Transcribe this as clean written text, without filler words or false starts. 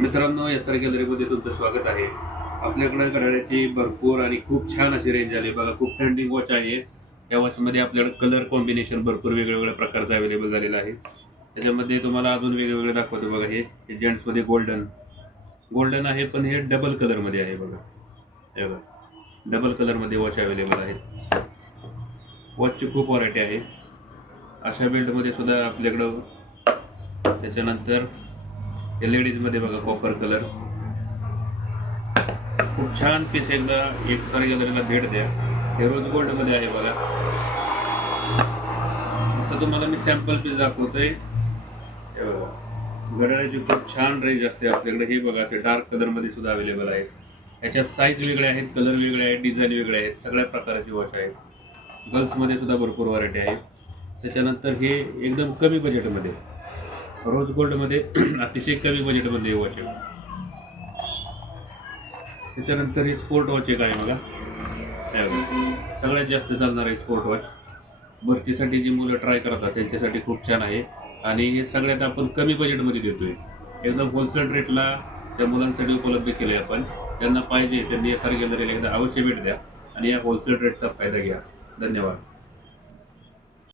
मित्रांनो, SR गॅलरीमध्ये तुमचं स्वागत आहे. आपल्याकडे घड्याळाची भरपूर आणि खूप छान अशी रेंज आली बघा. खूप ट्रेंडिंग वॉच आहे. या वॉचमध्ये आपल्याकडे कलर कॉम्बिनेशन भरपूर वेगवेगळ्या प्रकारचं अवेलेबल झालेलं आहे. त्याच्यामध्ये तुम्हाला अजून वेगवेगळे दाखवतो बघा. हे जेंट्समध्ये गोल्डन आहे, पण हे डबल कलरमध्ये आहे बघा. हे बघा, डबल कलरमध्ये वॉच अवेलेबल आहे. वॉचची खूप व्हरायटी आहे. अशा बेल्टमध्ये सुद्धा आपल्याकडं. त्याच्यानंतर लेडीजमध्ये बघा, कॉपर कलर. खूप छान पीस. एकदा SR गॅलरीला भेट द्या. हे रोज गोल्डमध्ये आहे बघा. आता तुम्हाला मी सॅम्पल पीस दाखवतोय. हे बघा, घड्याळाची खूप छान रेंज असते आपल्याकडे. हे बघा, असे डार्क कलरमध्ये सुद्धा अवेलेबल आहे. याच्यात साईज वेगळे आहेत, कलर वेगळे आहेत, डिझाईन वेगळे आहेत. सगळ्या प्रकारची वॉच आहे. गर्ल्समध्ये सुद्धा भरपूर व्हरायटी आहे. त्याच्यानंतर हे एकदम कमी बजेटमध्ये रोज गोल्डमध्ये अतिशय कमी बजेटमध्ये वॉच आहे. त्याच्यानंतर ही स्पोर्ट वॉच एक आहे बघा. सगळ्यात जास्त चालणार आहे स्पोर्ट वॉच. भरतीसाठी जी मुलं ट्राय करतात त्यांच्यासाठी खूप छान आहे. आणि हे सगळ्यात आपण कमी बजेटमध्ये देतोय. एकदम होलसेल रेटला त्या मुलांसाठी उपलब्ध केलं आहे आपण. त्यांना पाहिजे त्यांनी SR गॅलरीला एकदा अवश्य भेट द्या आणि या होलसेल रेटचा फायदा घ्या. धन्यवाद.